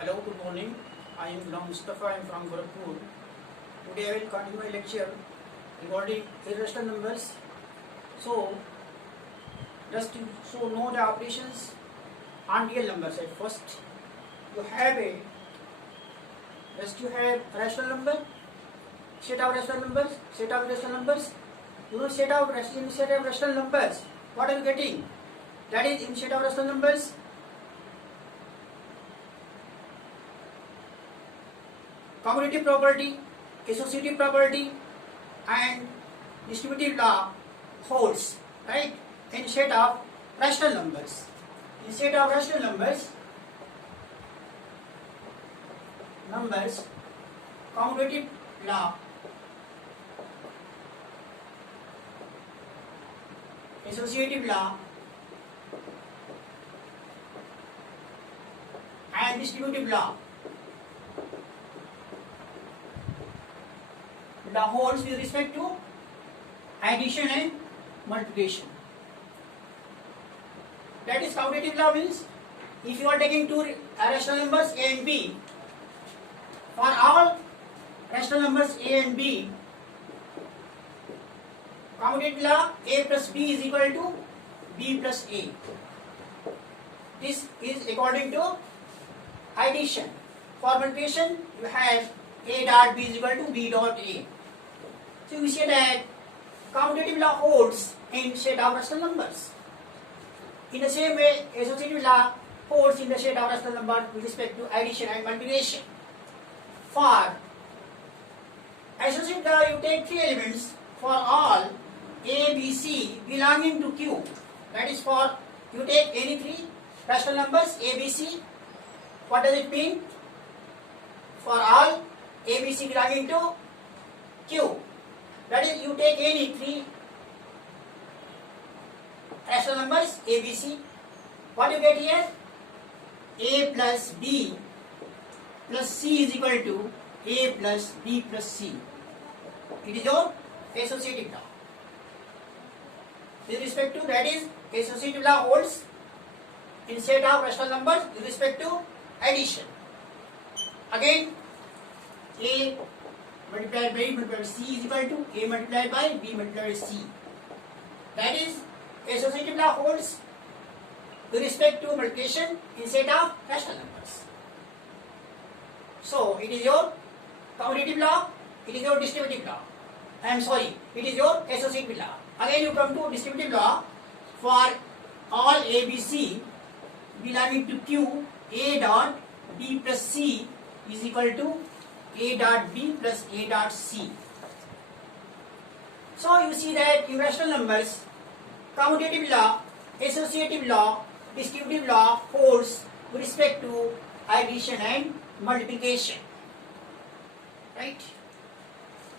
Hello, good morning. I am Ghulam Mustafa. I am from Gorakhpur. Today I will continue my lecture regarding irrational numbers. So, just to know the operations on real numbers. At first, you have rational number, set of rational numbers, set of rational numbers. You know set of rational numbers. What are you getting? That is in set of rational numbers. Commutative property, associative property, and distributive law holds, right? In set of rational numbers. In set of rational numbers, commutative law, associative law, and distributive law holds with respect to addition and multiplication. That is, commutative law means if you are taking two rational numbers a and b, for all rational numbers a and b, commutative law a plus b is equal to b plus a. This is according to addition. For multiplication, you have a dot b is equal to b dot a. So we say that commutative law holds in set of rational numbers. In the same way, associative law holds in the set of rational numbers with respect to addition and multiplication. For associative law, you take three elements for all a, b, c belonging to Q. That is, for you take any three rational numbers a, b, c. What does it mean? For all a, b, c belonging to Q. That is, you take any three rational numbers a, b, c. What you get here? A plus b plus c is equal to a plus b plus c. It is your associative law. With respect to, that is, associative law holds in set of rational numbers with respect to addition. Again, a multiplied by c is equal to a multiplied by b multiplied by c. That is, associative law holds with respect to multiplication in set of rational numbers. So, it is your commutative law, it is your distributive law. It is your associative law. Again, you come to distributive law. For all a, b, c belonging to Q, a dot b plus c is equal to a dot b plus a dot c. So you see that in rational numbers, commutative law, associative law, distributive law holds with respect to addition and multiplication. Right?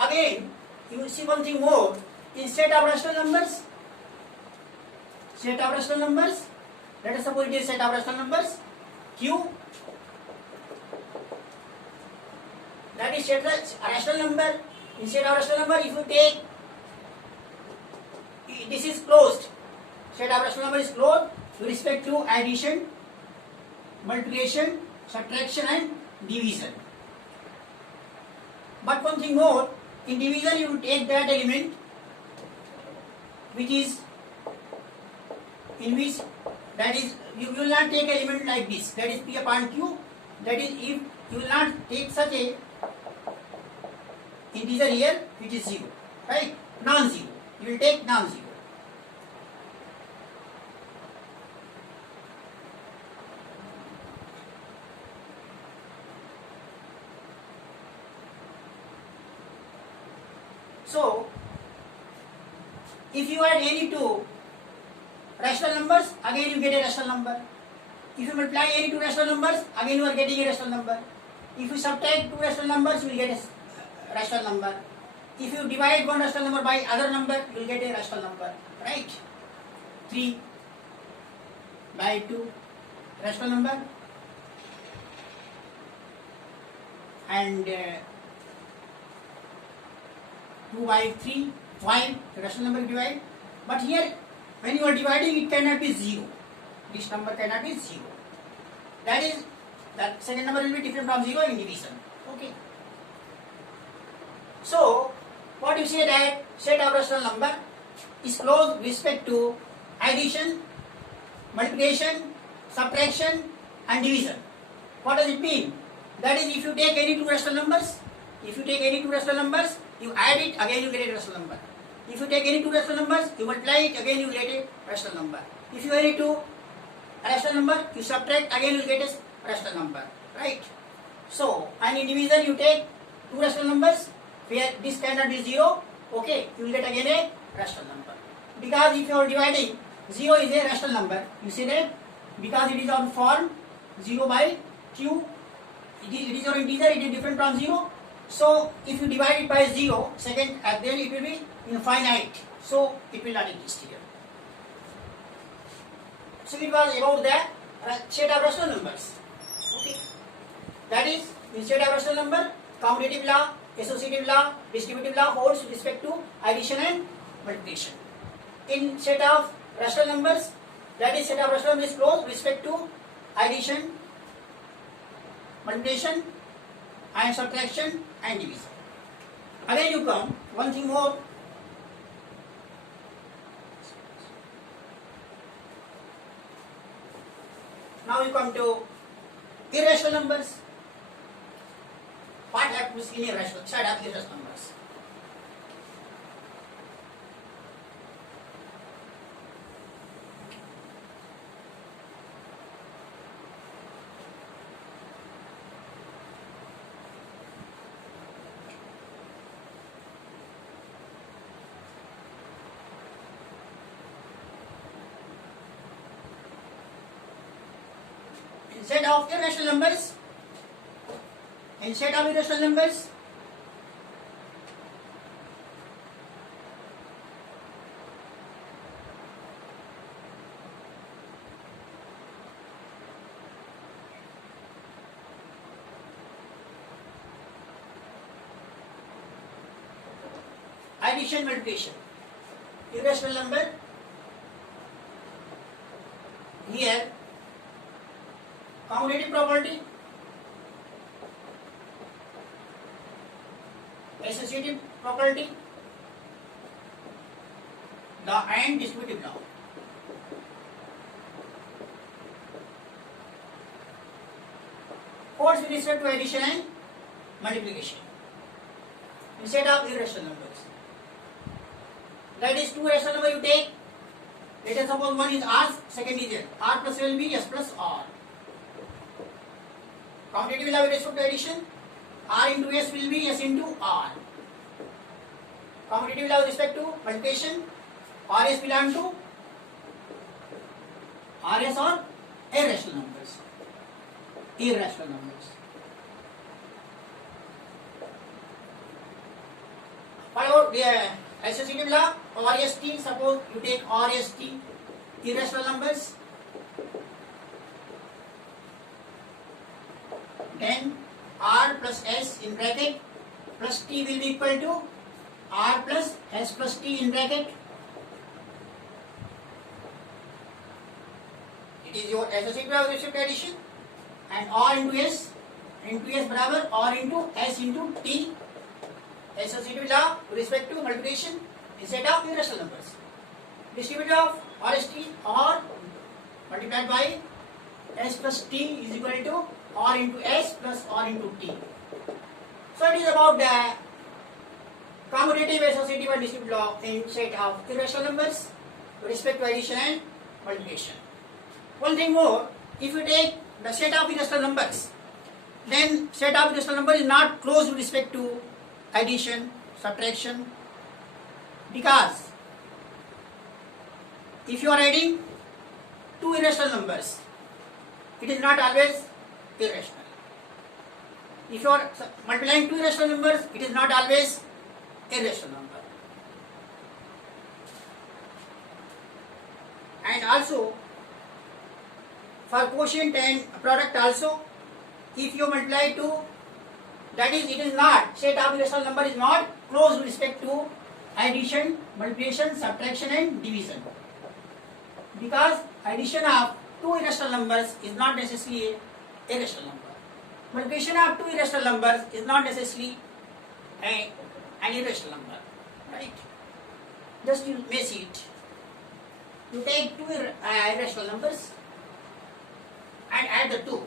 Again, you will see one thing more. In set of rational numbers, let us suppose it is set of rational numbers Q. That is set of rational number. Instead of rational number, if you take, this is closed. Set of rational number is closed with respect to addition, multiplication, subtraction and division. But one thing more, in division you take that element which is in which, that is, you will not take element like this, that is p upon q. That is, if you will not take such a integer here which is 0, right? Non-zero. You will take non-zero. So, if you add any two rational numbers, again you get a rational number. If you multiply any two rational numbers, again you are getting a rational number. If you subtract two rational numbers, you will get a rational number. If you divide one rational number by other number, you will get a rational number, right? 3 by 2 rational number, and 2 by 3, 5 rational number divide. But here, when you are dividing, it cannot be 0. This number cannot be 0. That is, That second number will be different from 0 in division. Okay. So, what you say that set of rational number is closed with respect to addition, multiplication, subtraction and division. What does it mean? That is, if you take any two rational numbers, you add it, again you get a rational number. If you take any two rational numbers, you multiply it, again you get a rational number. If you add it to a rational number, you subtract, again you get a rational number. Right? So, and in division you take two rational numbers, where this standard is 0, okay, you will get again a rational number. Because if you are dividing, 0 is a rational number, you see that, because it is on form 0 by q, it is your integer, it is different from 0. So, if you divide it by 0, second, then it will be infinite. So, it will not exist here. So, it was about the set of rational numbers. Okay. That is, in set of rational number, commutative law, associative law, distributive law holds with respect to addition and multiplication. In set of rational numbers, that is set of rational numbers is closed with respect to addition, multiplication and subtraction and division. Again you come, one thing more. Now you come to irrational numbers. What happens in irrational set of irrational numbers? Set of irrational numbers, in set of irrational numbers, addition, multiplication, irrational number, here commutative property, associative property, law and distributive law. Holds with respect to addition and multiplication instead of irrational numbers. That is, two rational number you take. Let us suppose one is R, second is L. R plus L will be S plus R. Commutative law with respect to addition, R into S will be S into R. Commutative law with respect to multiplication, RS belong to RS or irrational numbers. Irrational numbers. What about the associative law? RST, suppose you take RST, irrational numbers. Then R plus S in bracket plus T will be equal to R plus S plus T in bracket. It is your associative law with respect to addition, and R into S barabar R into S into T. Associative law with respect to multiplication instead of irrational numbers. Distributive of RST, R multiplied by S plus T is equal to R into S plus R into T. So it is about the commutative, associative and distributive law in set of irrational numbers with respect to addition and multiplication. One thing more, if you take the set of irrational numbers, then set of irrational number is not closed with respect to addition, subtraction, because if you are adding two irrational numbers, it is not always irrational. If you are multiplying two irrational numbers, it is not always irrational number. And also, for quotient and product also, if you multiply two, that is, it is not, set of irrational number is not closed with respect to addition, multiplication, subtraction and division. Because addition of two irrational numbers is not necessarily irrational number. Multiplication of two irrational numbers is not necessarily an irrational number, right? Just you may see it. You take two irrational numbers and add the two.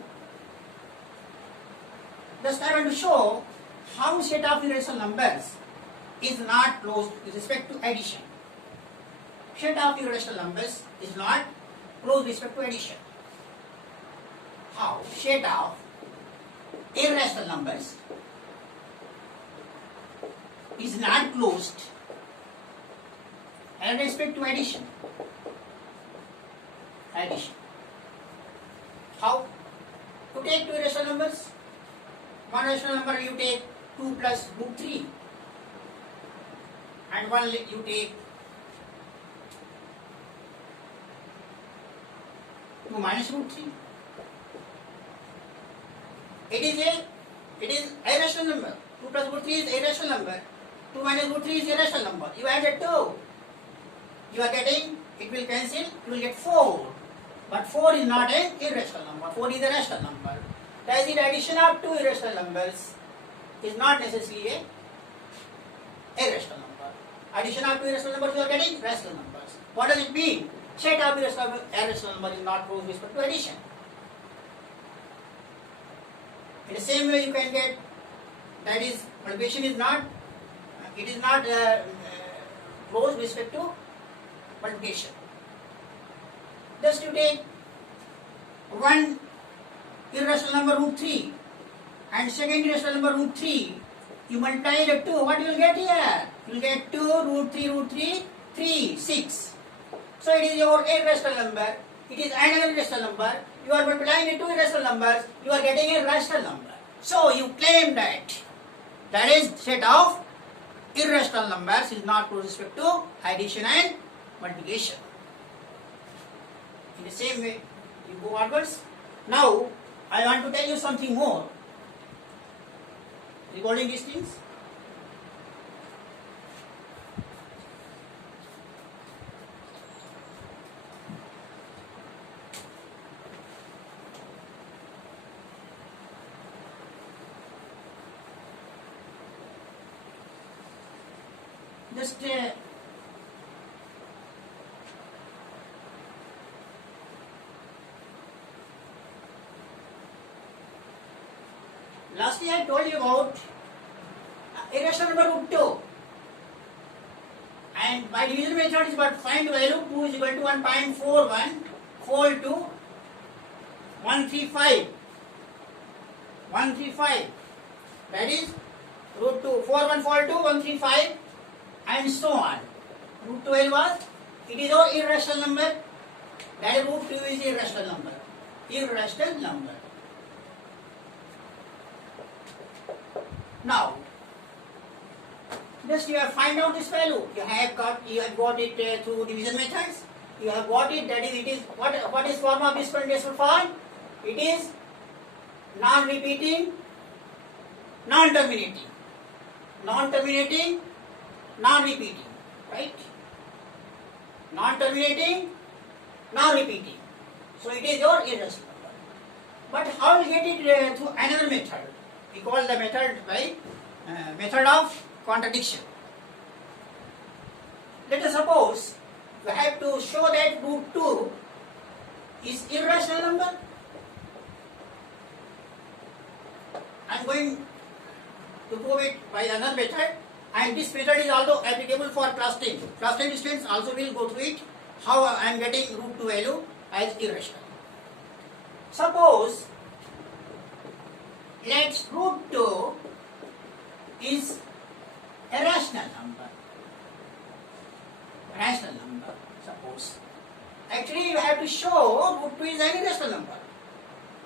Just I want to show how set of irrational numbers is not closed with respect to addition. Set of irrational numbers is not closed with respect to addition. How? Set of irrational numbers is not closed with respect to addition. Addition. How? To take two irrational numbers, one irrational number you take 2 plus root 3 and one you take 2 minus root 3. It is irrational number. 2 plus root 3 is irrational number. 2 minus root 3 is irrational number. You add 2. You are getting, it will cancel, you will get 4. But 4 is not an irrational number. 4 is a rational number. That is, the addition of two irrational numbers is not necessarily a irrational number. Addition of two irrational numbers, you are getting rational numbers. What does it mean? Set of irrational number is not closed with respect to addition. In the same way, you can get, that is, multiplication is not, it is not closed with respect to multiplication. Just you take one irrational number root 3 and second irrational number root 3, you multiply the 2, what you will get here? You will get 2 root 3, 3, 6. So it is your irrational number, it is another irrational number, you are multiplying the two irrational numbers, you are getting a rational number. So you claim that is set of irrational numbers is not with respect to addition and multiplication. In the same way, you go onwards. Now, I want to tell you something more regarding these things. Just lastly, I told you about irrational number root 2, and by division method is about find value 2 is equal to 1.41 fold to 135. That is root 2 41 fold to 135 and so on. Root 12 was, it is our irrational number. That is root 2 is irrational number. Irrational number. Now, just you have find out this value. You have got it through division methods. You have got it. That is, it is what is form of this decimal form? It is non-repeating, non-terminating, non-terminating, non-repeating, right? Non-terminating, non-repeating. So it is your irrational number. But how will get it through another method? We call the method by method of contradiction. Let us suppose we have to show that root 2 is irrational number. I am going to prove it by another method, and this method is also applicable for class 10. Class 10 students also will go through it, how I am getting root 2 value as irrational. Suppose let root 2 is a rational number. Rational number, suppose. Actually, you have to show root 2 is an irrational number.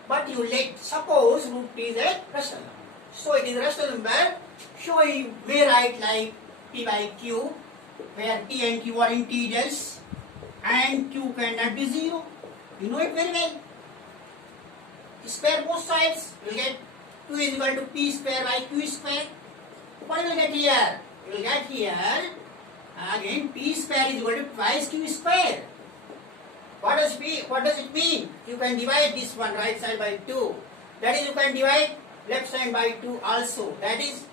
But you let suppose root 2 is a rational number. So it is a rational number. So you may write like p by q, where p and q are integers, and q cannot be 0. You know it very well. Spare both sides, you will get 2 is equal to p square by q square. What you will get here? You will get here, again p square is equal to twice q square. What does it mean? You can divide this one right side by 2. That is, you can divide left side by 2 also. That is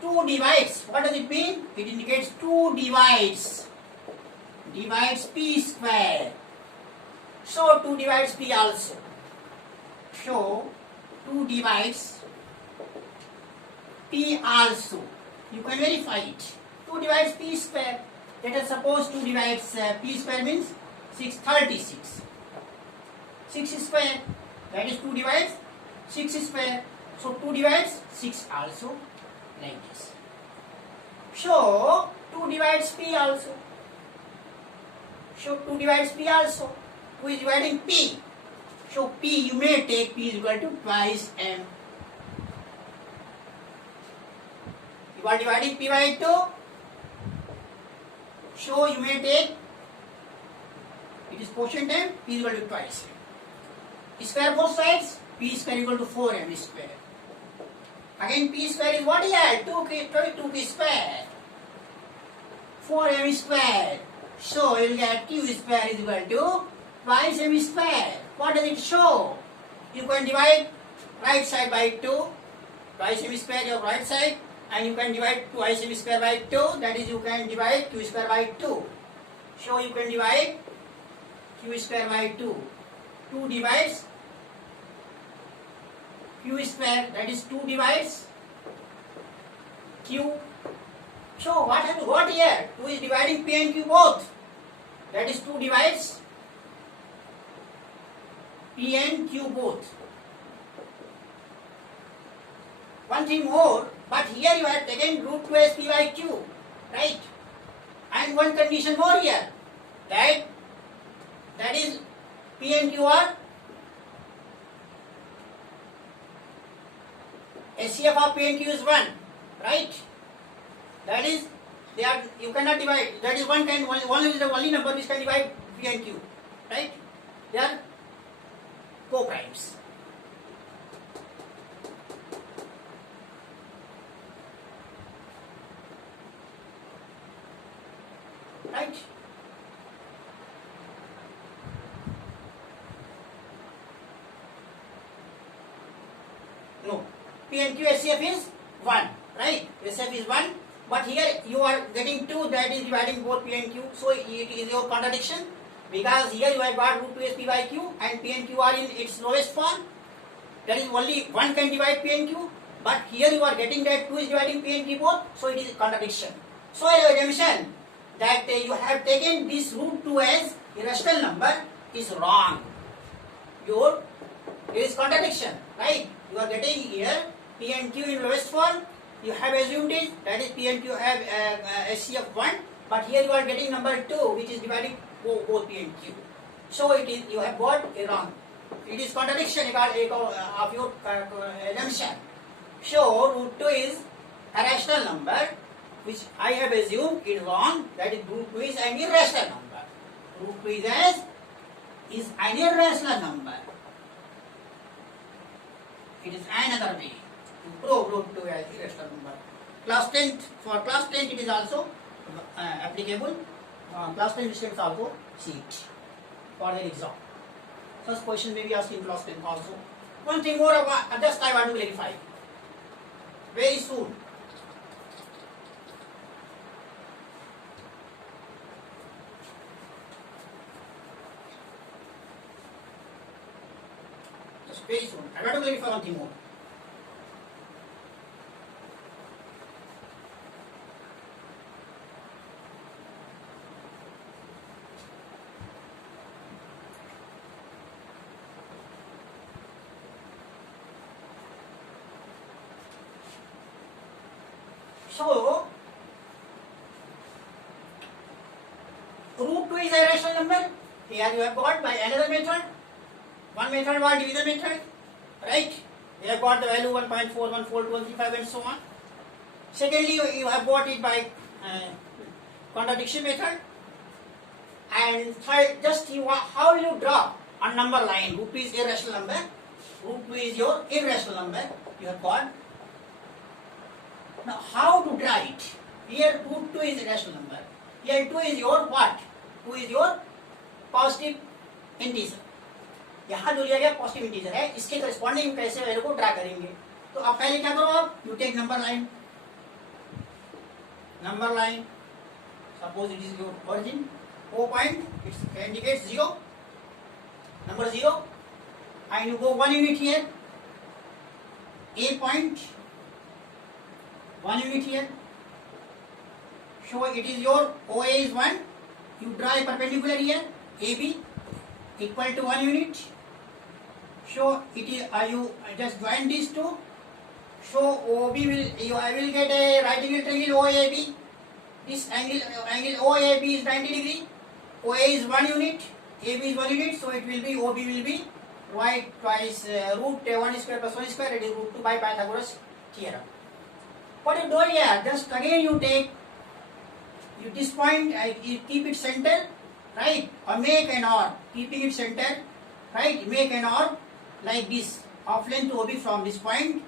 2 divides. What does it mean? It indicates 2 divides. Divides p square. So 2 divides p also. So 2 divides p also. You can verify it. 2 divides p square. Let us suppose 2 divides p square means 636. 6 square. That is 2 divides 6 square. So 2 divides 6 also, like this. So 2 divides p also. So 2 divides p also. 2 is dividing p. So p, you may take p is equal to twice m. You are dividing p by 2. So you may take, it is quotient m, p is equal to twice m. Square both sides, p square equal to 4m square. Again p square is what here? 2p square. 4m square. So you will get q square is equal to twice m square. What does it show? You can divide right side by 2. Twice m square your right side. And you can divide twice m square by 2. That is, you can divide q square by 2. So you can divide q square by 2. 2 divides q square, that is 2 divides q. So what here? 2 is dividing p and q both. That is 2 divides p and q both. One thing more, but here you have taken root 2 as p by q, right? And one condition more here, that is p and q are HCF of p and q is 1, right? That is, they are, you cannot divide. That is one is the only number which can divide p and q, right? They are co-primes. Right? No. P and Q HCF is 1, right? HCF is 1, but here you are getting 2, that is dividing both P and Q, so it is your contradiction, because here you have got root 2 as P by Q and P and Q are in its lowest form. That is, only 1 can divide P and Q, but here you are getting that 2 is dividing P and Q both, so it is a contradiction. So your assumption that you have taken this root 2 as irrational number is wrong. There is contradiction, right? You are getting here P and Q in lowest form. You have assumed it, that is P and Q have HCF 1, but here you are getting number 2, which is dividing both P and Q. So it is, you have got a wrong. It is contradiction of your assumption. So root 2 is a rational number, which I have assumed is wrong. That is, root 2 is an irrational number. Root 2 is an irrational number. It is another way to prove root 2 as irrational number. Class 10th, for class 10th it is also applicable. Class 10 students also see it for their exam. Such question may be asked in class 10 also. One thing more, just I want to clarify very soon. Very soon. I want to clarify one thing more. So, root 2 is a rational number. Here you have got by another method. One method was division method, right? You have got the value 1.4, 1.4, 2.35 and so on. Secondly, you have got it by contradiction method. And third, just how will you draw a number line? Root 2 is irrational number. Root 2 is your irrational number. You have got. Now, how to draw it? Here, root 2 is irrational number. Here, 2 is your what? 2 is your positive integer. यहाँ जो लिया गया positive integer है, इसके corresponding कैसे value को draw करेंगे। तो अब पहले क्या करो आप, you take number line, suppose it is your origin, O point, it indicates 0, number 0, and you go 1 unit here, A point, 1 unit here, so it is your OA is 1, you draw a perpendicular here, AB equal to 1 unit, so it is, you just join these two, so OB I will get a right angle triangle OAB, this angle OAB is 90 degree, OA is 1 unit, AB is 1 unit, so it will be, OB will be right twice root 1 square plus 1 square, it is root 2 by Pythagoras theorem. What you do here, just again you take, you this point, you keep it center, right, or make an OR, keeping it center, right, make an OR like this, of length OB from this point,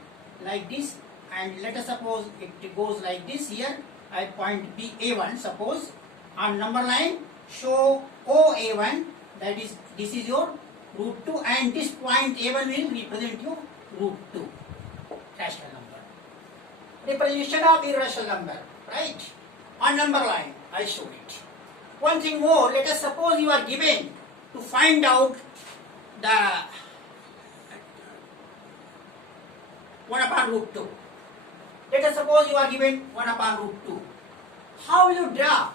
like this, and let us suppose it goes like this here, at point B A1, suppose, on number line, show OA1, that is, this is your root 2, and this point A1 will represent your root 2, rational number. Representation of irrational number, right? On number line, I showed it. One thing more, let us suppose you are given to find out the 1 upon root 2. Let us suppose you are given 1 upon root 2. How will you draw?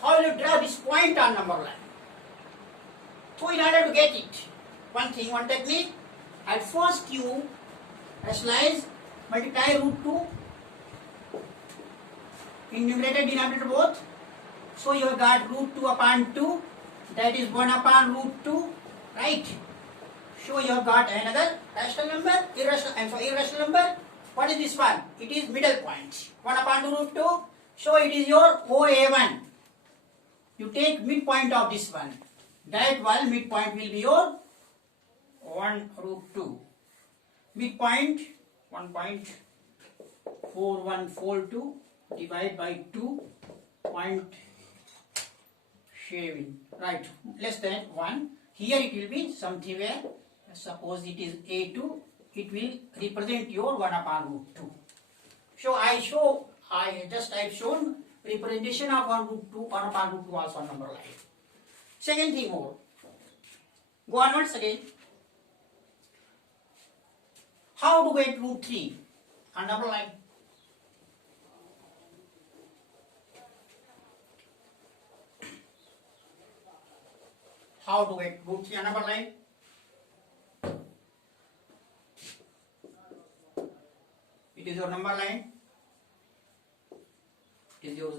How will you draw this point on number line? So in order to get it, one technique, at first you rationalize, multiply root 2 in numerator denominator both. So you have got root 2 upon 2, that is 1 upon root 2, right? So you have got another rational number, irrational number. What is this one? It is middle point. 1 upon 2 root 2. So it is your OA1. You take midpoint of this one. That one midpoint will be your 1 root 2. Midpoint 1.4142 divided by 2.7. Right, less than 1. Here it will be something where, suppose it is A2, it will represent your 1 upon root 2. So I have shown representation of 1 upon root 2 also on number line. Second thing more, go onwards again. How to get root 3 on number line? How to get root 3 on number line? It is your number line. It is your